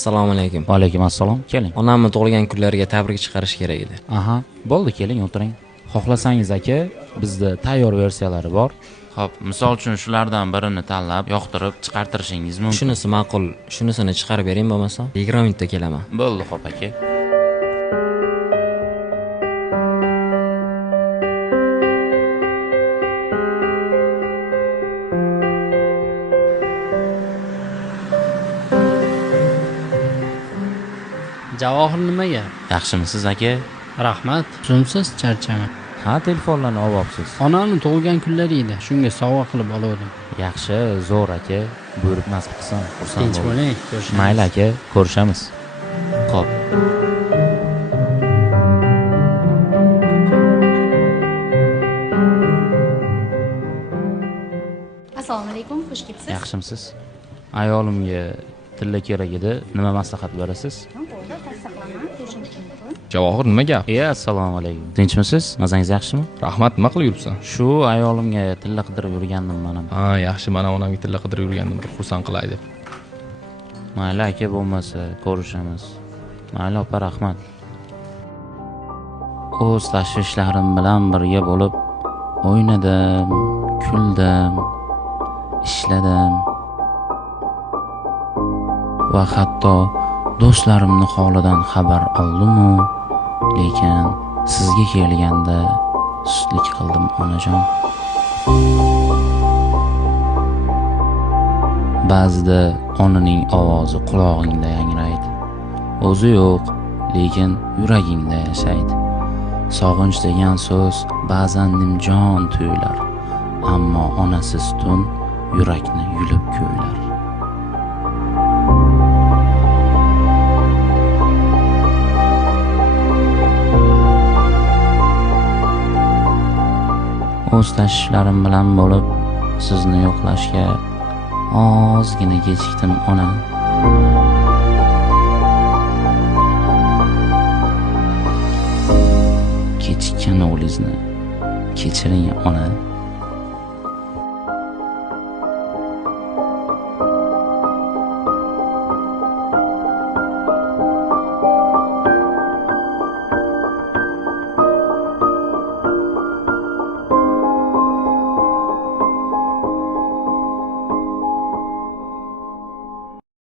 Assalomu alaykum. Va alaykum assalom. Keling. Onamni tug'ilgan kunlariga tabrik chiqarish kerak edi. Aha, bo'ldi, keling o'tiring. Xohlasangiz aka, bizda tayyor versiyalari bor. Xo'p, misol uchun shulardan birini tanlab, yoqtirib chiqartirishingiz mumkin. Shunisi ma'qul, shunisini chiqarib bering bo'lmasa. 20 minutda kelaman. Bo'ldi, xo'p aka. Javohir nimaga? Yaxshimisiz aka? Rahmat. Uzumsiz charchama. Ha, telefonlarni olyapsiz. Onamni tug'ilgan kunlari edi. Shunga sovg'a qilib oldim. Yaxshi, zo'r aka. Buyurib nasib qilsin. Xursand Tinch bo'ling. Ko'rishamiz. Mayli aka, ko'rishamiz. Xo'p. Assalomu alaykum, xush kelibsiz. Yaxshimisiz? Ayolimga tilla kerak edi. Nima maslahat berasiz? Bo'ldi, taksi qilaman, ko'rishingiz mumkin. Javohir nima gap? Assalomu alaykum. Tinchmisiz? Mazangiz yaxshimi? Rahmat, nima qilib yuribsan? Shu ayolimga tilla qidirib yurgandim mana. Ha, yaxshi, mana onamga tilla qidirib yurgandim, xursand qilay deb. Mayli aka, bo'lmasa ko'rishamiz. Mayli opa, rahmat. O'z tashvishlarim bilan birga bo'lib o'ynadim, kuldim, ishladim va hatto do'stlarimni holidan xabar oldim-u, lekin sizga kelganda sustlik qildim onajon. Ba'zida onaning ovozi qulog'ingda yangraydi. O'zi yo'q, lekin yuragingda yashaydi. Sog'inch degan so'z ba'zan nimjon tuyular, ammo onasiz tun yurakni yulib ko'ylar. O'z tashvishlarim bilan bo'lib sizni yo'qlashga ozgina kechikdim ona. Kechikkan o'g'lingizni kechiring ona.